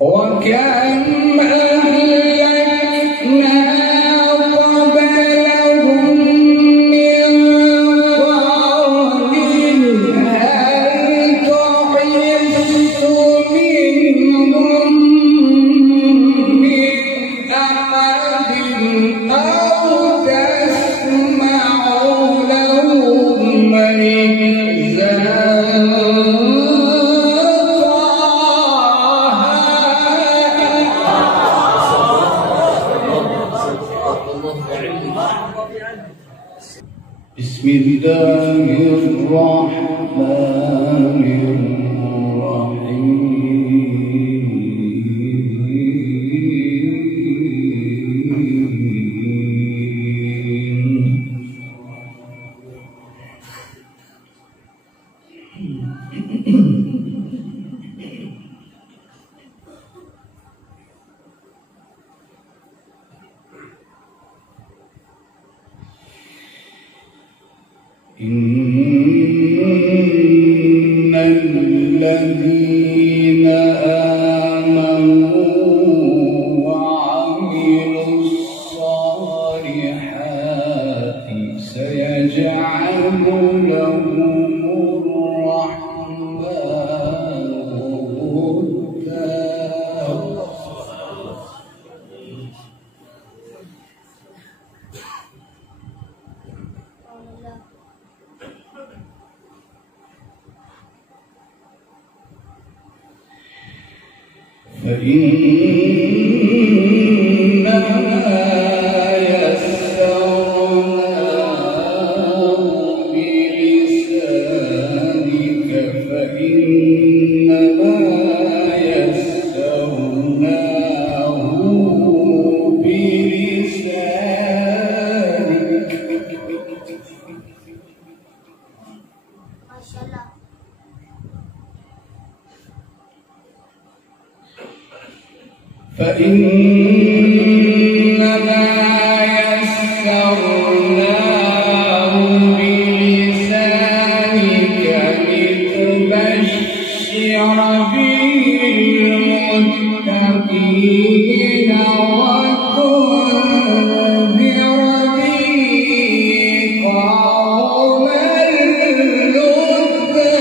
وكم أهلكنا قبلهم من قرن هل تحس منهم من أحد أو تسمع لهم ركزا بسم الله الرحمن إن الذين آمنوا وعملوا الصالحات سيجعل لهم الرحمن ودا فإنما يسرناه بلسانك فإنما يسرناه بلسانك لتبشر به المتقين وتنذر به قوما لدا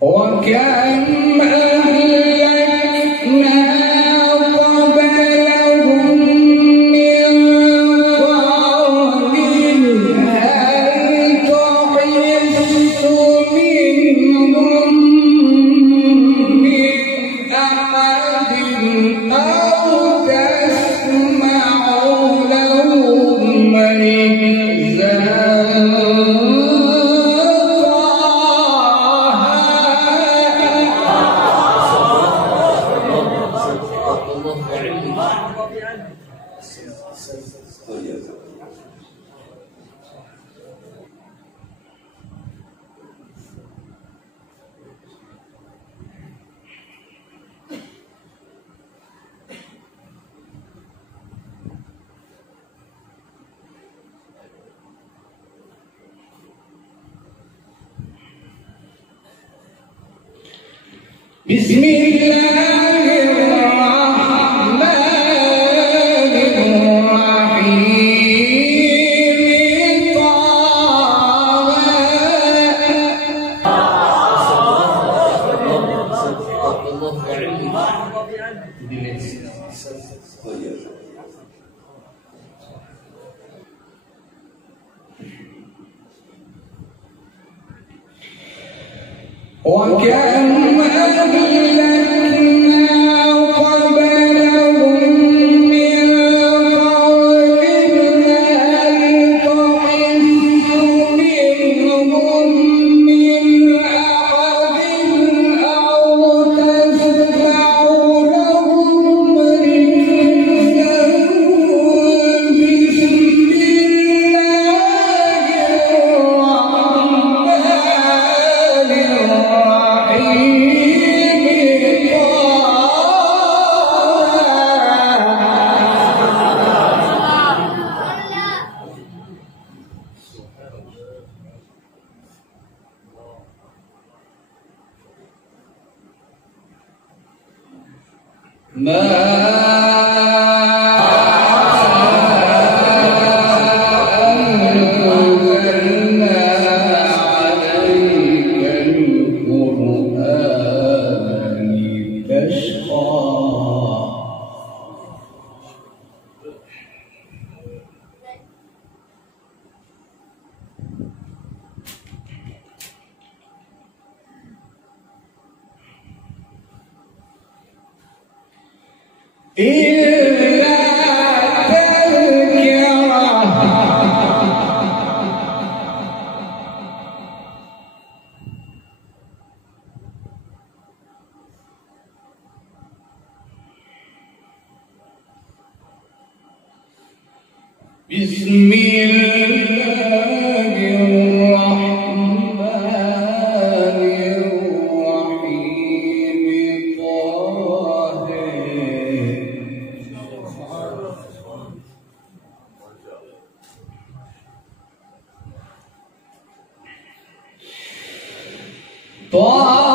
وكم أهلكنا قبلهم من قرن هل تحس منهم من أحد أو تسمع لهم ركزا بسم الله الرحمن الرحيم وكم أهلكنا قبلهم من قرن هل تحس منهم من أحد أو تسمع لهم ركزا بسم الله الرحمن بسم الله الرحمن الرحيم طه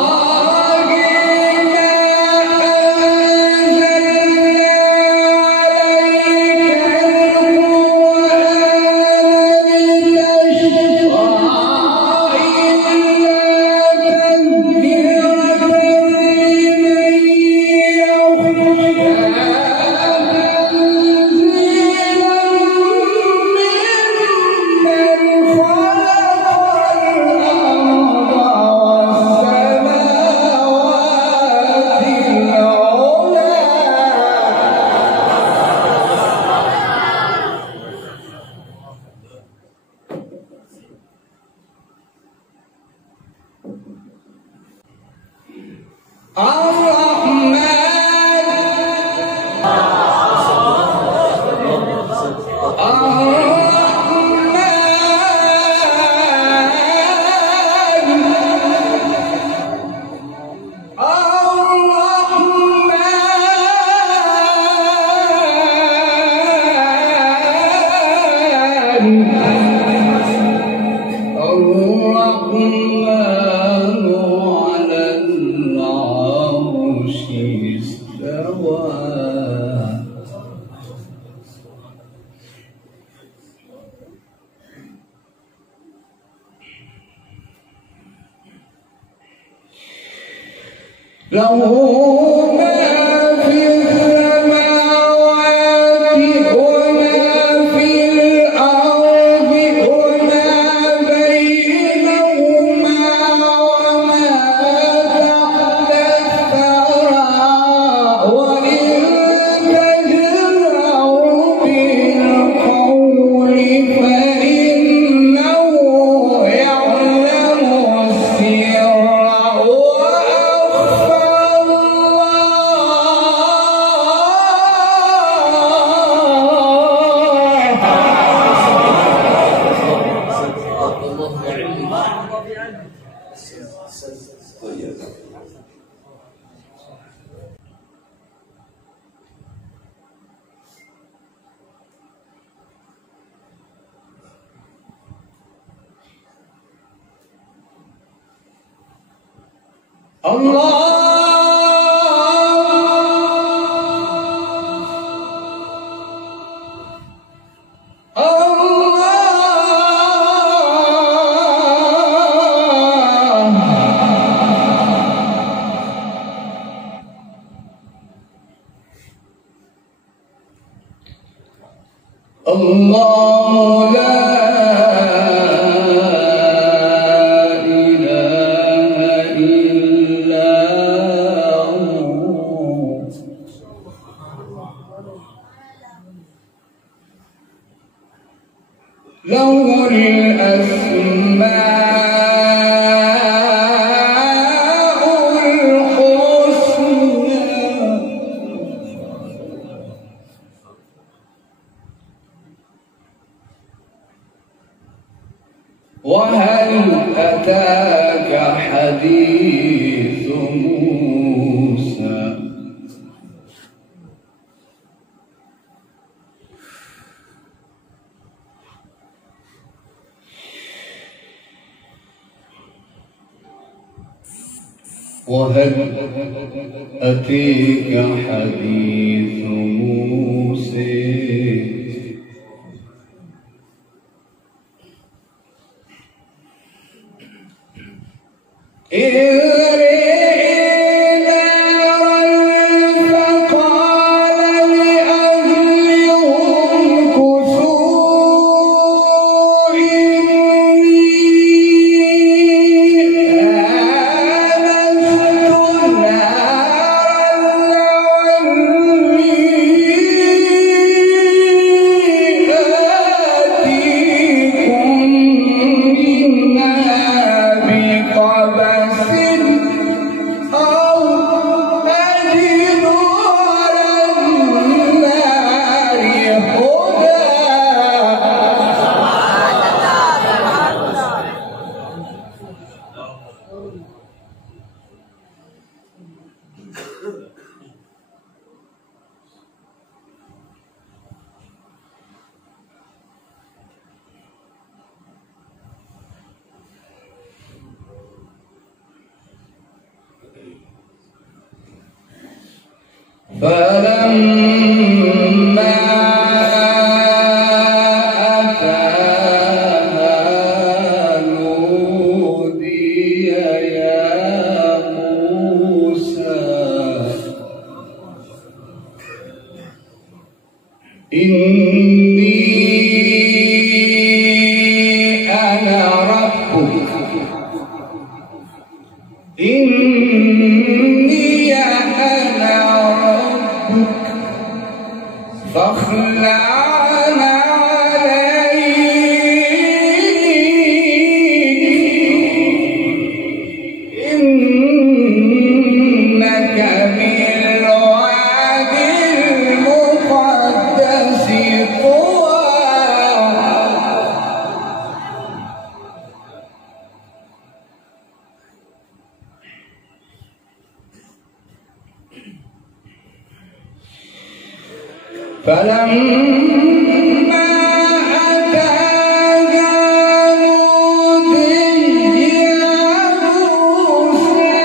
له ما في السماوات وما في الأرض وما بينهما وما تحت الثرى وإن تجهروا بالقول فإنه يعلم السر الله لا إله إلا هو له الأسماء وهل أتاك حديث موسى وهل أتيك حديث موسى فلما أتاها نودي يا موسى إني أنا ربك فاخلع عليك إنك بالواد المقدس طوى فلما أتاها نودي يا موسى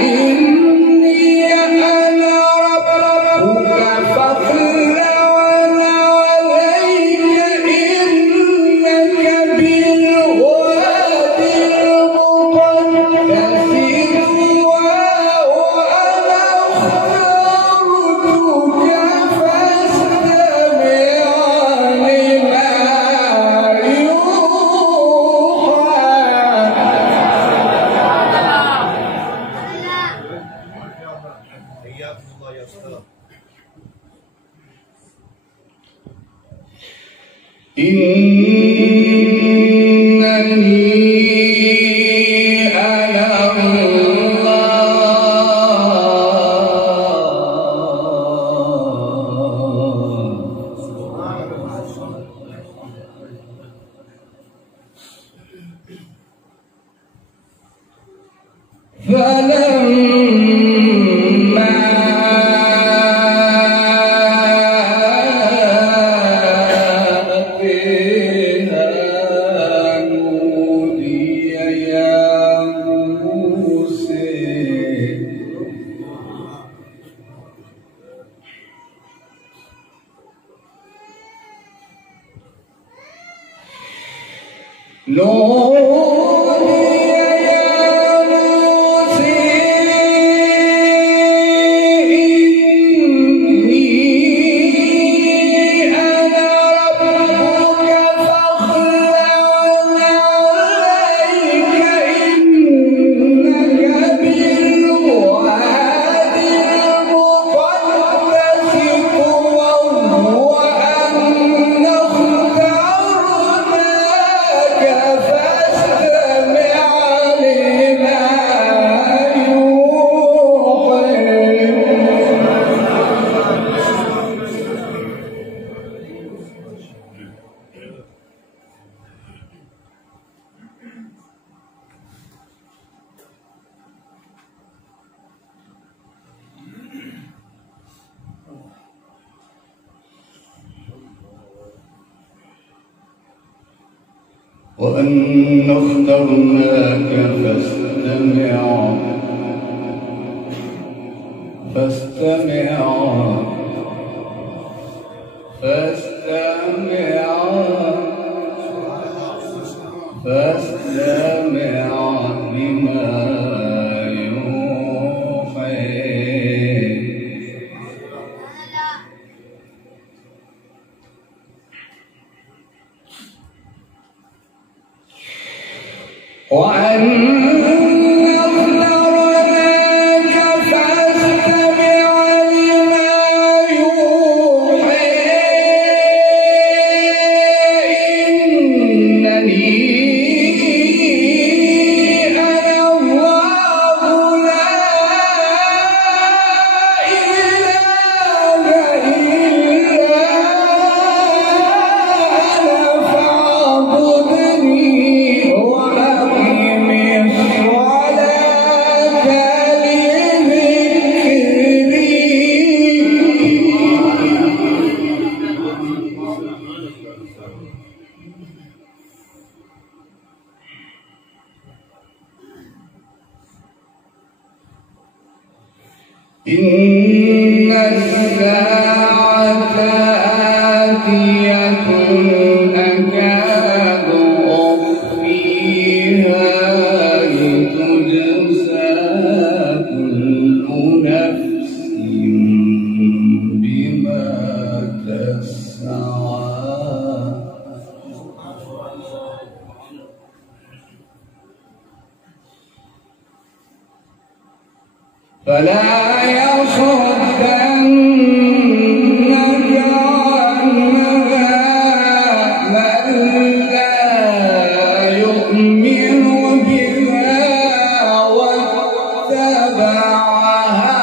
إني أنا ربك فاخلع عليك إنك بالواد المقدس طوى وأنا إنني أنا فلما أتيها نودي يا موسى وأن اخترناك فاستمع إن الساعة آتية أكاد أخفيها لتجزى كل نفس بما تسعى فلا يصدنك عنها من لا يؤمن بها واتبع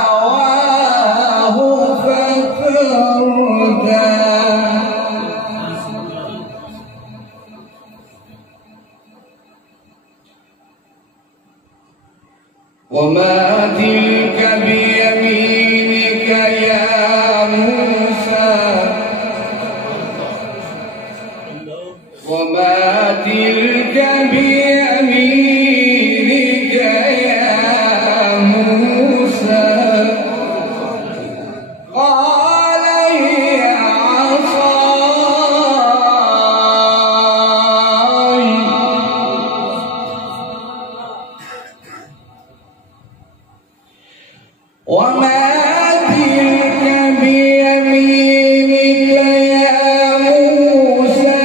هواه فتردى وما تلك بيمينك يا موسى وما تلك بيمينك يا موسى قال هي عصاي وما تلك بيمينك يا موسى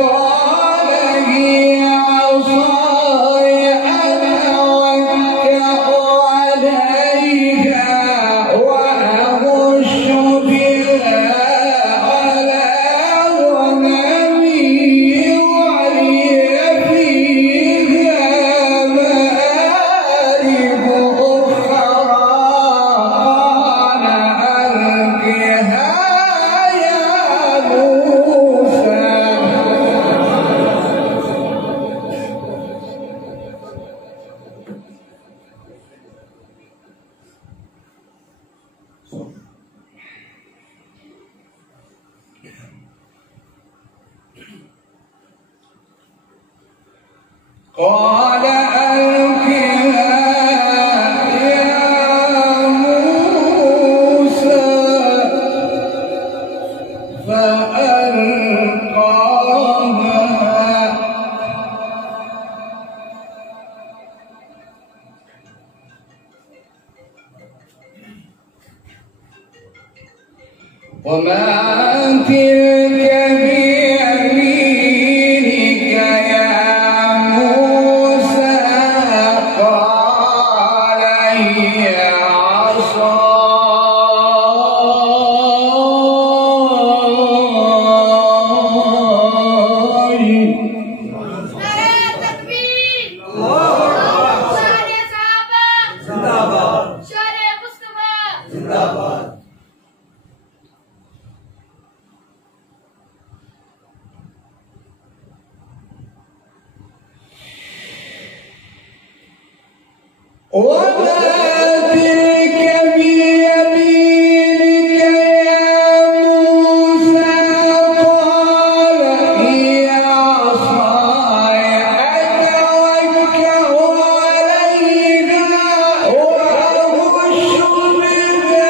قال هي عصاي أتوكأ عليها وأهش بها على غنمي ولي فيها مآرب أخرى قال ألقها يا موسى فألقاها وما تلك بيمينك يا موسى قال هي عصاي تكبير شهر يا صحابة زنداباد شهر يا مصطفى زنداباد وما تلك بيمينك يا موسى قال هي عصاي أتوكأ عليها وأهش بها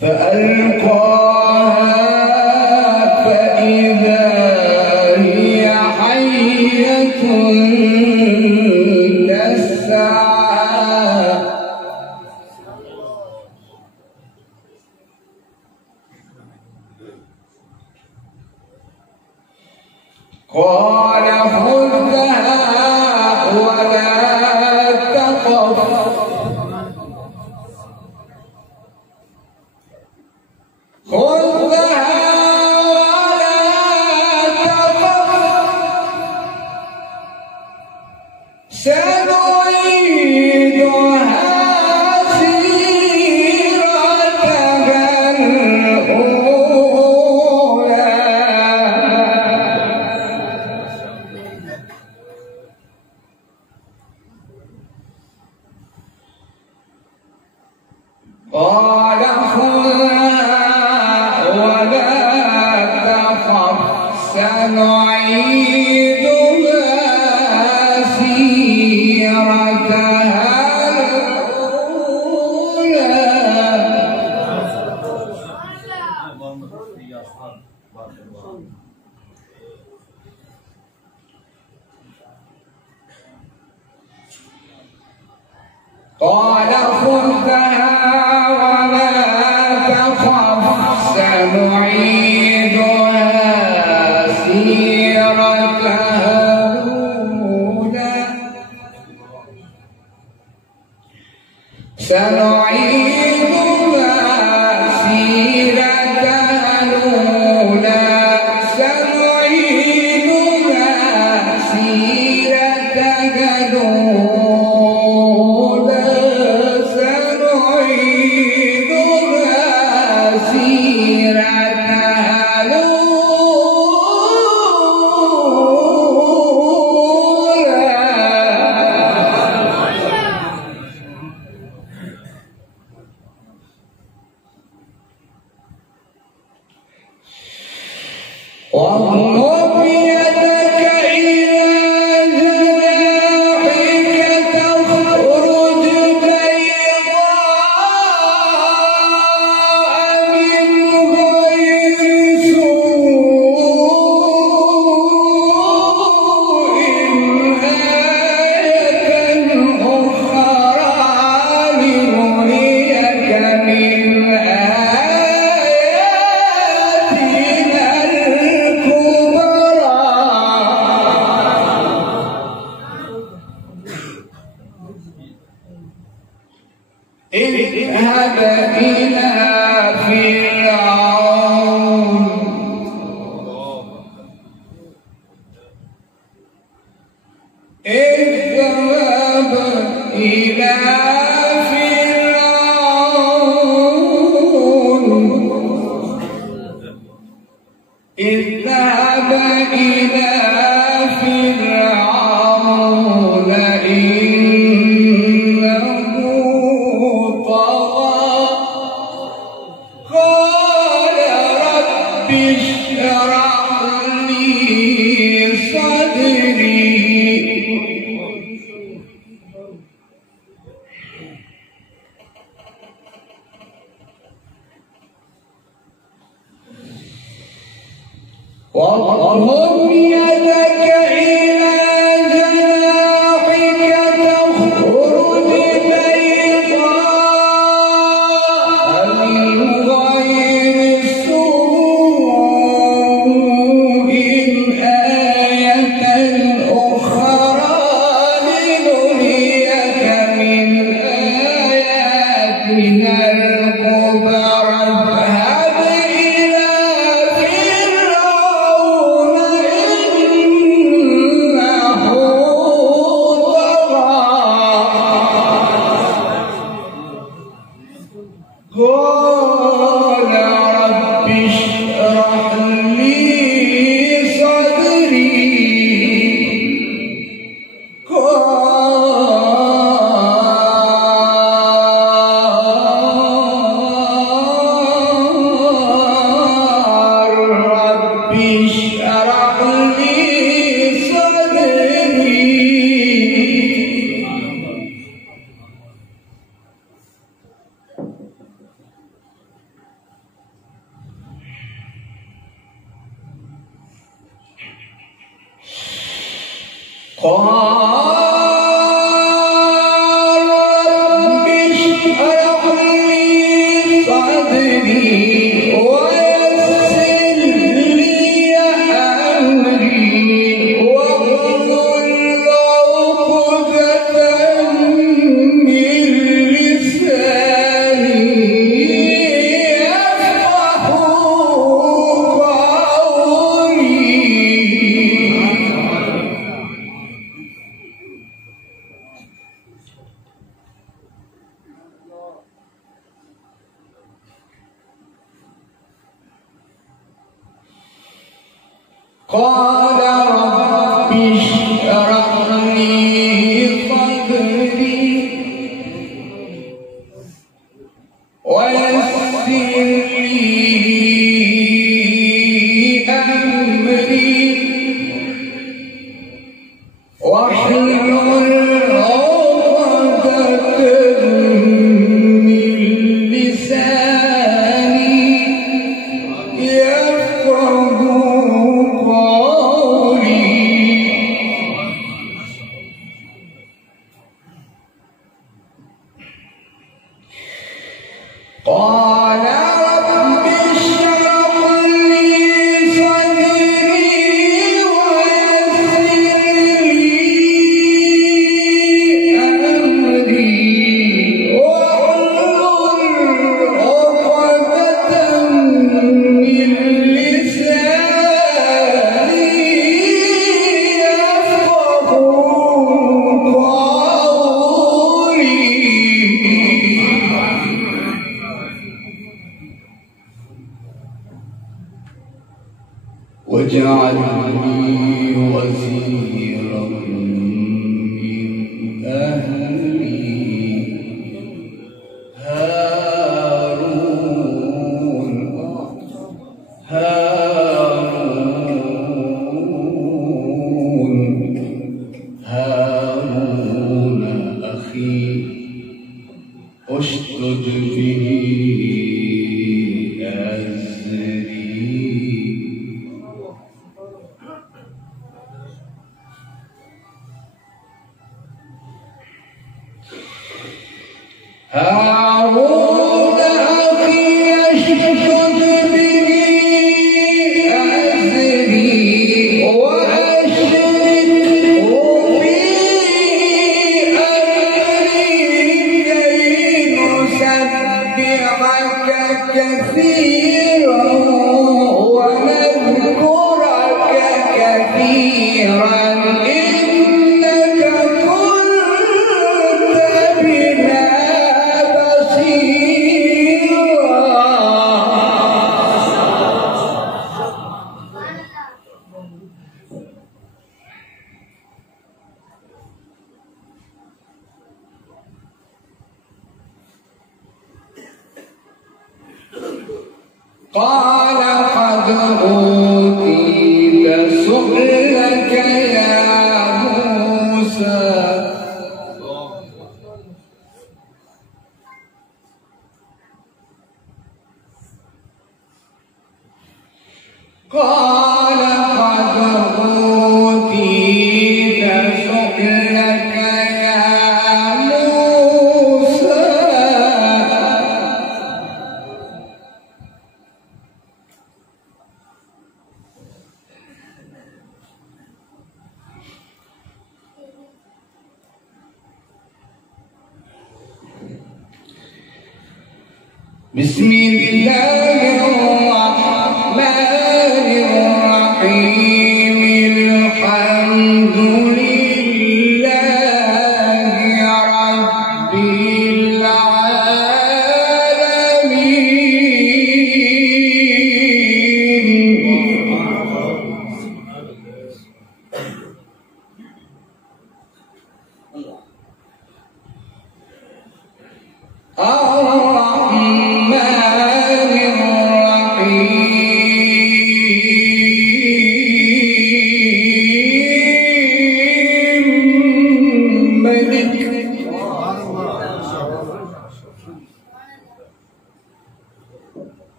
فألقاها فإذا هي حية تسعى قال خذها ولا تخف سنعيدها سيرتها الأولى قال خذها ولا تخف سنعيدها سيرتها الأولى قال خذها ولا تخف سنعيدها سيرتها الأولى سنعيدها سيرتها الأولى سنعيدها سيرتها الأولى سنعيدها سيرتها واضمم يدك إلى جناحك تخرج بيضاء من غير سوء آية أخرى لنريك من آياتنا الكبرى اذهب إلى فرعون اذهب إلى فرعون اذهب إلى فرعون إنه طغى قال رب اشرح لي صدري واضمم يدك إلى جناحك تخرج بيضاء من غير سوء آية أخرى لنريك من آياتنا الكبرى اذهب إلى فرعون قال رب اشرح لي صدري ويسر لي أمري واحلل عقدة من لساني يفقه قولي. قال رب اشرح لي صدري ويسر لي أمري واحلل عقدة من لساني يفقه قولي. واجعل لي وزيرا من أهلي هارون أخي اشدد به أزري. هارون أخي اشدد به أزري وأشركه في أمري كي نسبحك كثيرا ونذكرك كثيرا إنك كنت بنا قال قد أوتيت سؤلك يا موسى. قال قد أوتيت سؤلك يا موسى. بسم الله الرحمن الرحيم الحمد لله رب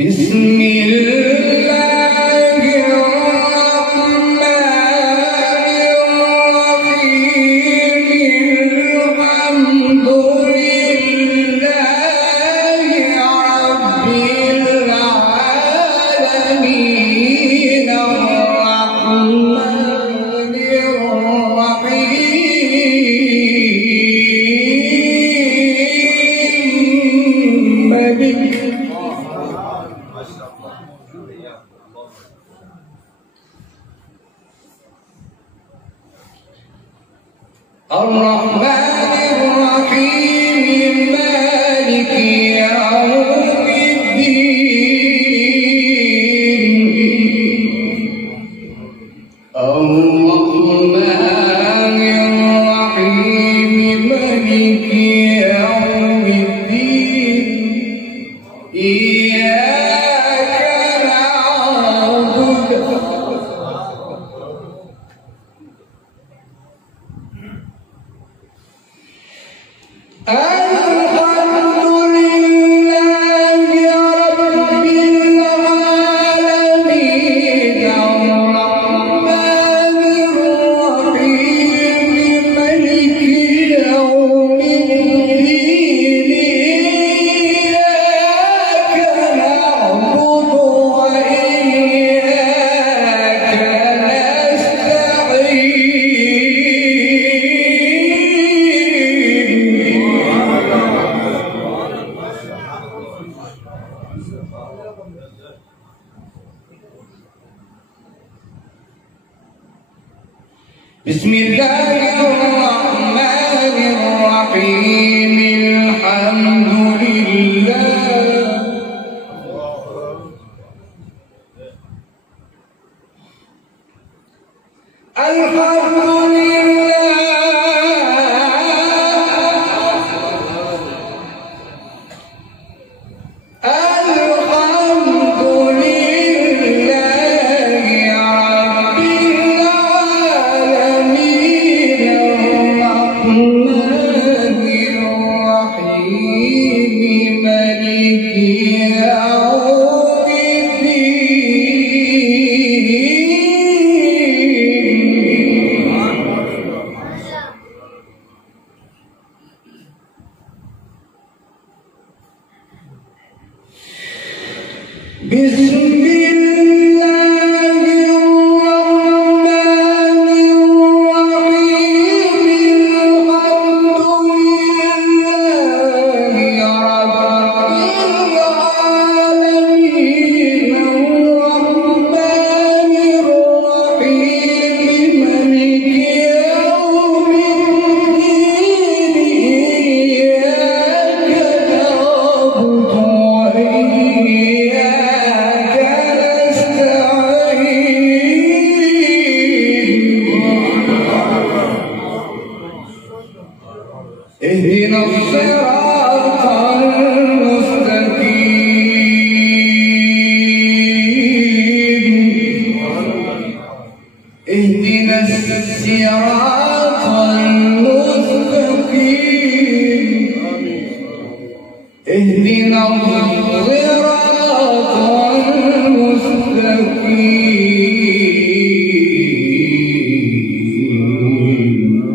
بسم الله الرحمن الرحيم الحمد لله رب العالمين الرحمن الرحيم مالك الرحمن الرحيم مالك يوم الدين بسم الله الرحمن الرحيم الحمد لله الحمد اهدنا الصراط المستقيم اهدنا الصراط المستقيم اهدنا الصراط المستقيم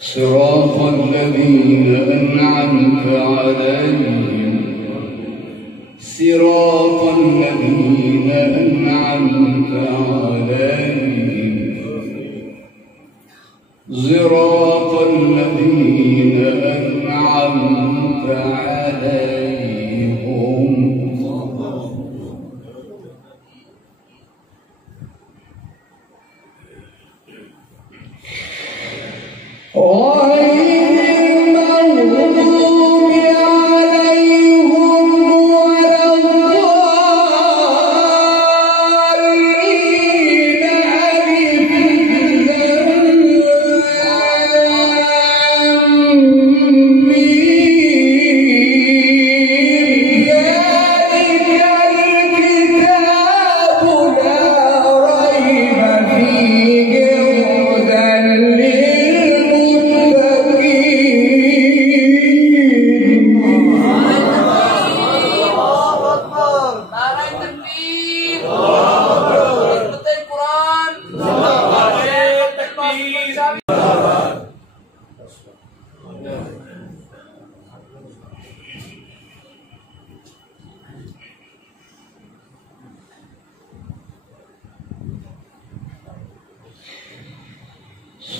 صراط الذين أنعمت عليهم صراط الذين أنعمت عليهم صراط الذين أنعمت عليهم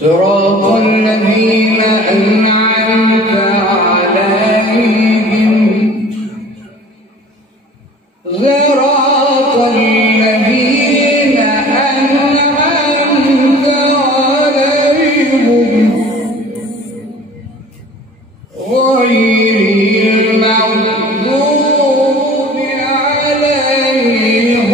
صراط الذين أنعمت عليهم صراط الذين أنعمت عليهم غير المغضوب عليهم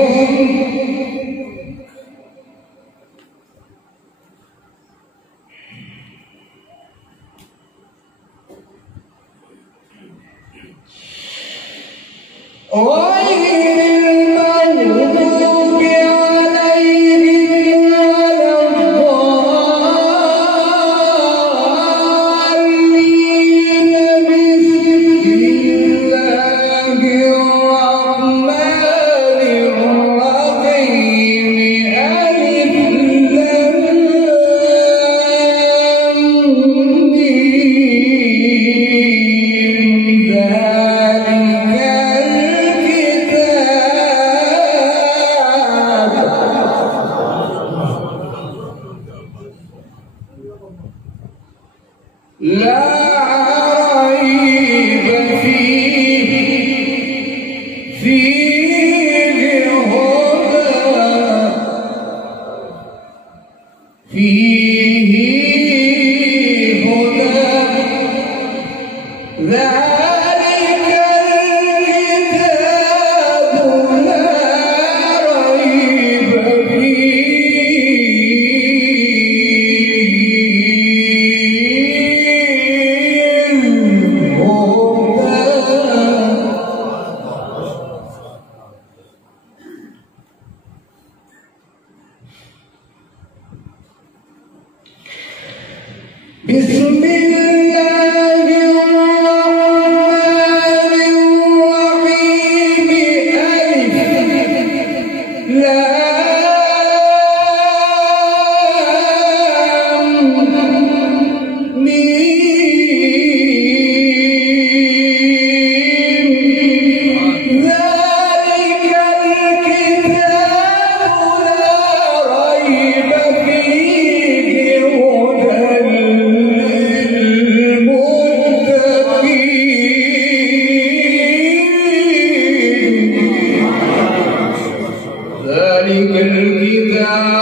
ذلك الكتاب